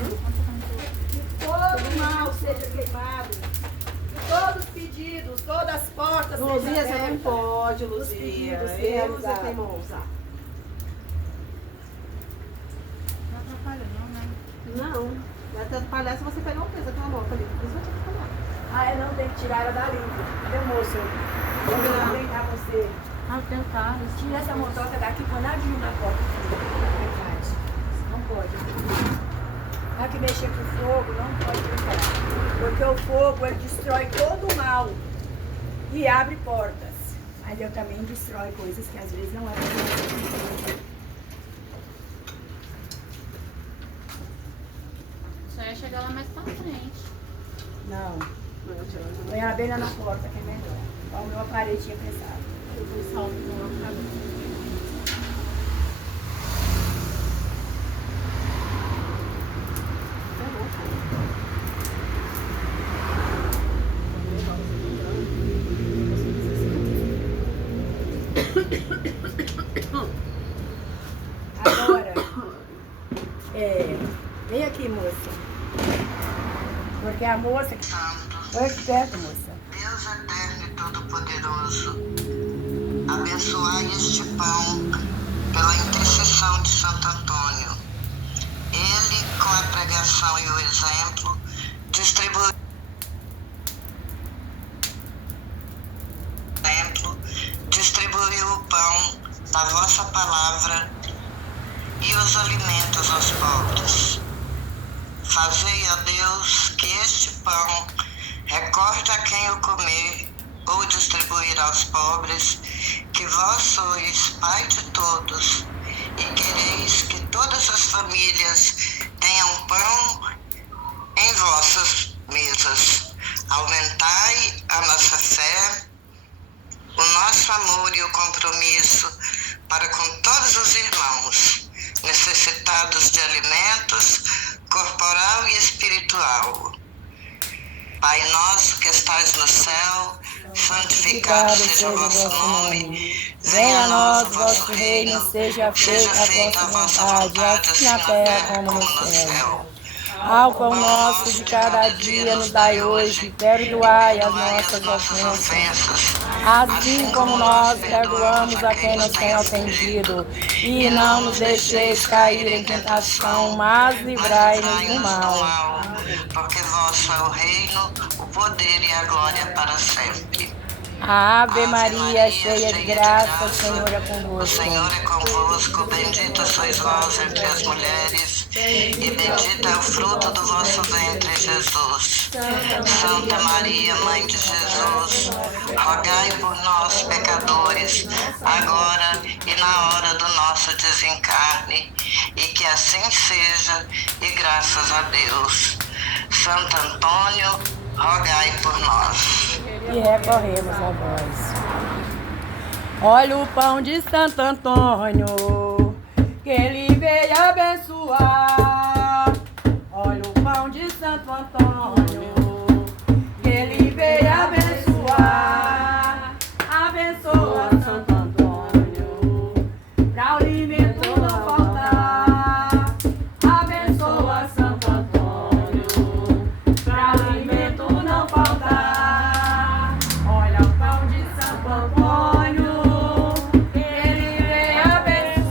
Que todo mal seja queimado. Que todos os pedidos, todas as portas Luzia, sejam você não abertas. pode, Os Luzia. pedidos Eu usa realizados. teimosa. Não atrapalha não, né? Não. Vai te atrapalhar se você pegar um peso aquela moto ali. Isso vai te atrapalhar. Ah, não tem que tirar ela dali. Cadê, moço? Eu vou treinar você. Ah, tem o carro. Tira essa motoca daqui, põe nadinho na porta. Não pode. Há que mexer com fogo, não pode brincar. Porque o fogo, ele destrói todo o mal. E abre portas. Mas eu também destrói coisas que às vezes não é possível. Só ia chegar lá mais pra frente. Não. Põe ela bem lá na porta, que é melhor. Olha o meu aparelho tinha pensado. Eu fui salvo no locador. Agora, vem aqui, moça. Porque a moça... Vai aqui perto, moça. Deus eterno e todo-poderoso, abençoai este pão pela intercessão de Santo Antônio. Ele, com a pregação e o exemplo, distribuiu o pão da vossa palavra e os alimentos aos pobres. Fazei, ó Deus, que este pão recorde a quem o comer ou distribuir aos pobres, que vós sois Pai de todos e quereis que todas as famílias tenham pão em vossas mesas. Aumentai a nossa fé, o nosso amor e o compromisso para com todos os irmãos necessitados de alimentos corporal e espiritual. Pai nosso que estais no céu, santificado seja o vosso nome. Venha a nós o vosso reino, seja feita a vossa vontade, assim na terra como no céu. Ao pão nosso de cada dia nos dai hoje, perdoai as nossas ofensas, assim como nós perdoamos a quem nos tem ofendido. E não nos deixeis cair em tentação, mas livrai-nos do mal. Porque vosso é o reino, o poder e a glória para sempre. Ave Maria, cheia de graça, o Senhor é O convosco. Senhor é convosco, bendita sois vós entre as mulheres, e bendito é o fruto do vosso ventre, Jesus. Santa Maria, Mãe de Jesus, rogai por nós, pecadores, agora e na hora do nosso desencarne, e que assim seja, e graças a Deus. Santo Antônio, rogai por nós. E recorremos a vós. Olha o pão de Santo Antônio, que ele veio abençoar. Olha o pão de Santo Antônio, que ele veio abençoar. Abençoa Santo Antônio, pra o alimento não faltar. Abençoa Santo Antônio, pra o alimento não faltar. Olha o pão de Santo Antônio, ele veio abençoar.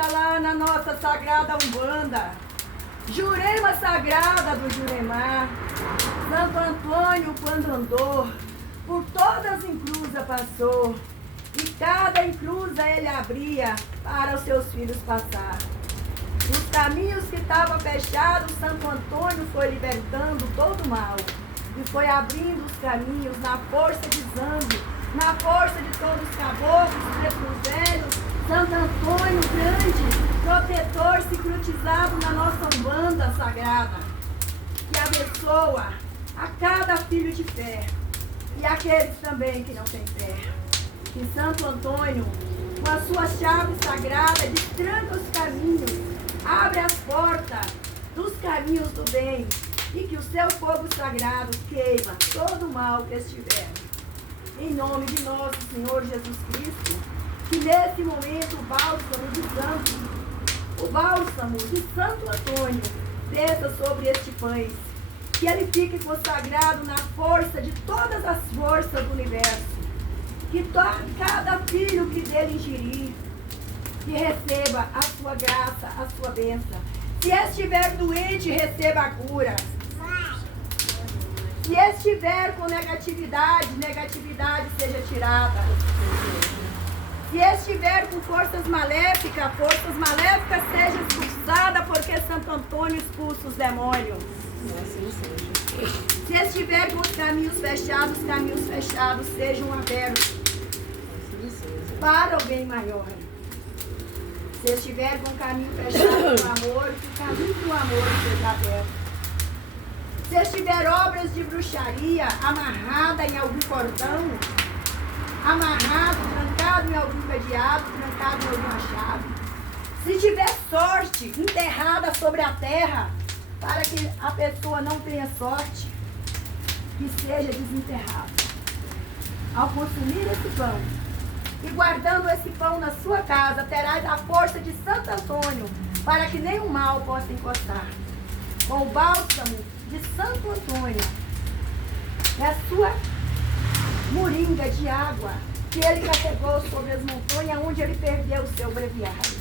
Oxalá na nossa sagrada Umbanda, Jurema sagrada do Juremar, Santo Antônio quando andou, por todas as encruzas passou, e cada encruza ele abria para os seus filhos passar. Os caminhos que estavam fechados, Santo Antônio foi libertando todo o mal, e foi abrindo os caminhos na força de Zambi, na força de todos os caboclos, pretos velhos. Santo Antônio grande, protetor sincretizado na nossa Umbanda sagrada, que abençoa a cada filho de fé e aqueles também que não têm fé. Que Santo Antônio, com a sua chave sagrada, destranca os caminhos, abre as portas dos caminhos do bem, e que o seu fogo sagrado queima todo o mal que estiver. Em nome de nosso Senhor Jesus Cristo, que nesse momento o bálsamo de Santo Antônio desça sobre este pães, que ele fique consagrado na força de todas as forças do universo, que cada filho que dele ingerir, que receba a sua graça, a sua bênção. Se estiver doente, receba a cura. Se estiver com negatividade seja tirada. Se estiver com forças maléficas sejam expulsadas, porque Santo Antônio expulsa os demônios. Se estiver com os caminhos fechados sejam abertos para o bem maior. Se estiver com o caminho fechado do amor, que o caminho do amor seja aberto. Se estiver obras de bruxaria amarrada em algum cordão, amarrado, trancado em algum cadeado, trancado em alguma chave. Se tiver sorte enterrada sobre a terra, para que a pessoa não tenha sorte, que seja desenterrada. Ao consumir esse pão e guardando esse pão na sua casa, terás a força de Santo Antônio, para que nenhum mal possa encostar. Com o bálsamo de Santo Antônio, é a sua moringa de água que ele carregou sobre as montanhas, onde ele perdeu o seu breviário.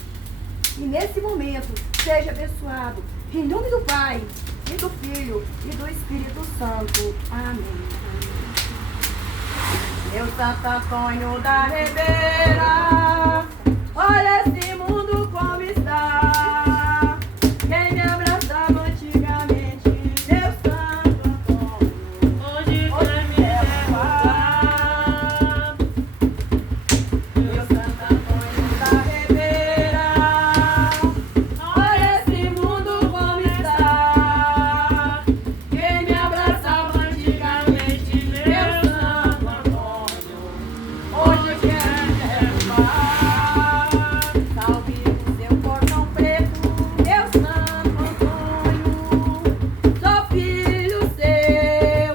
E nesse momento, seja abençoado, em nome do Pai, e do Filho, e do Espírito Santo. Amém. Meu Santo Antônio da Ribeira, olha esse mundo como está. Quem me abraçava antigamente, meu Santo Antônio, hoje quer me levar. Meu Santo Antônio da Ribeira, olha esse mundo como está. Quem me abraçava antigamente, meu Santo Antônio, hoje quer me levar. Salve o seu cordão preto, meu Santo Antônio, sou filho seu,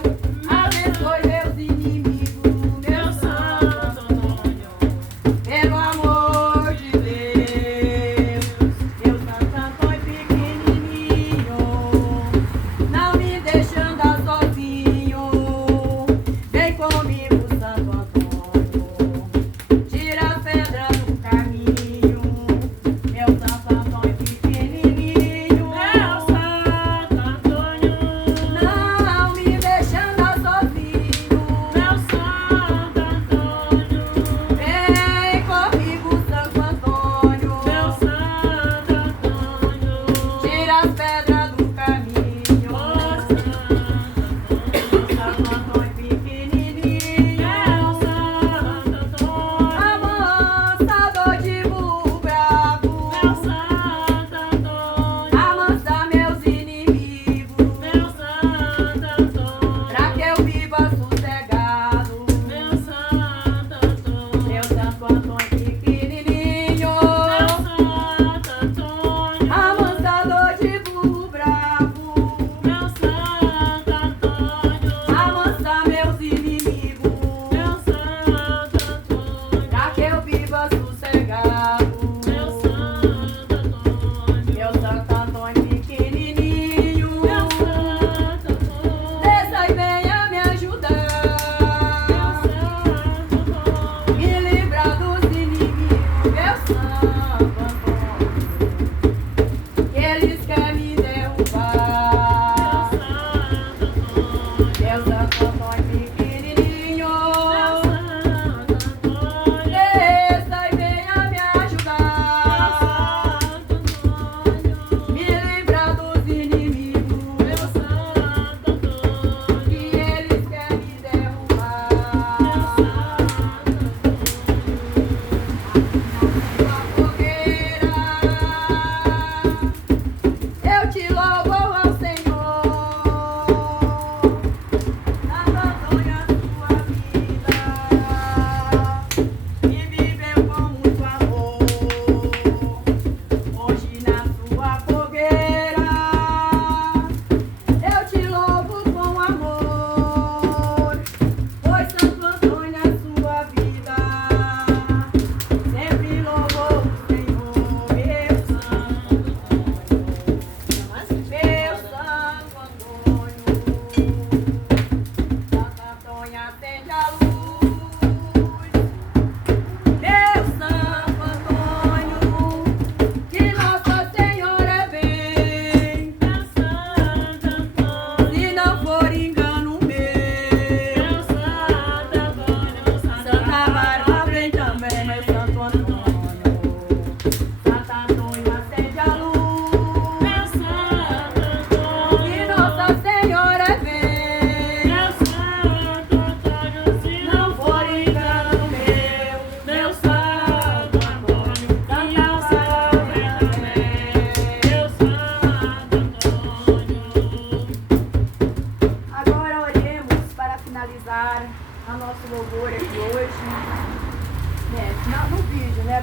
abençoe meus inimigos, meu Santo Antônio, pelo amor de Deus. Meu Santo Antônio pequenininho, não me deixe andar sozinho, vem comigo, Santo Antônio, te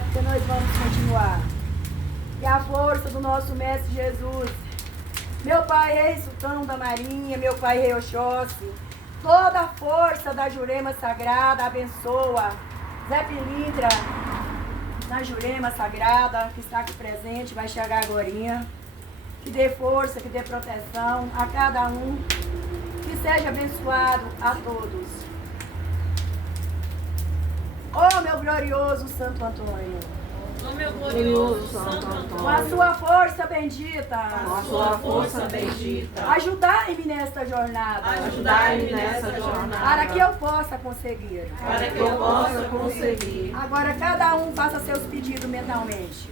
porque nós vamos continuar. E a força do nosso Mestre Jesus. Meu Pai Rei Sultão da Marinha, meu Pai Rei Oxóssi, toda a força da Jurema Sagrada abençoa. Zé Pilintra, na Jurema Sagrada, que está aqui presente, vai chegar agorinha. Que dê força, que dê proteção a cada um. Que seja abençoado a todos. Oh, meu glorioso Santo Antônio, Oh, meu glorioso Santo Antônio, com a sua força bendita, Com a sua força bendita, ajudai-me nesta jornada, ajudai-me nessa jornada, para que eu possa conseguir. para que eu possa conseguir. Agora cada um faça seus pedidos mentalmente.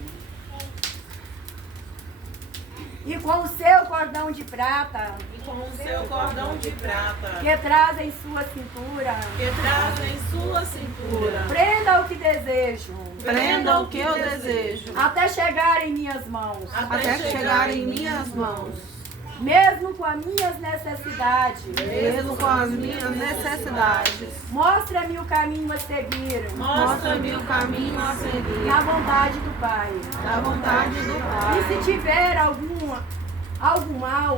E com o seu cordão de prata, E com o seu cordão de prata, que traz em sua cintura, que traz em sua cintura, prenda o que desejo, prenda o que eu desejo, até chegar em minhas mãos. até chegar em minhas mãos, Mesmo com as minhas necessidades, mesmo com as minhas necessidades. mostra-me o caminho a seguir, Mostra-me o caminho a seguir, na vontade do Pai. da vontade do E Pai. se tiver algum mal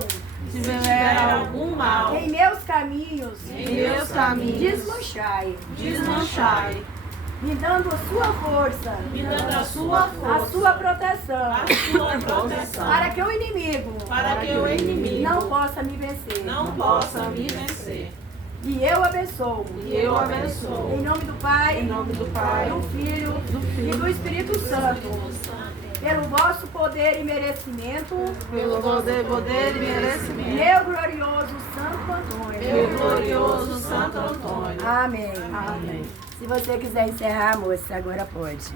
Se tiver algum mal em meus caminhos, em meus caminhos, desmanchai, desmanchai, me dando a sua força, me dando a sua a força, sua proteção, a sua proteção, para que o inimigo para que o inimigo não possa me vencer. não possa me vencer. E eu abençoo. E eu abençoo. Em nome do Pai, Em nome do Pai, do Filho e do Espírito Santo. Pelo vosso poder e merecimento, pelo poder e merecimento, meu glorioso Santo Antônio. meu glorioso Santo Antônio. Amém. Amém. Se você quiser encerrar, moça, agora pode.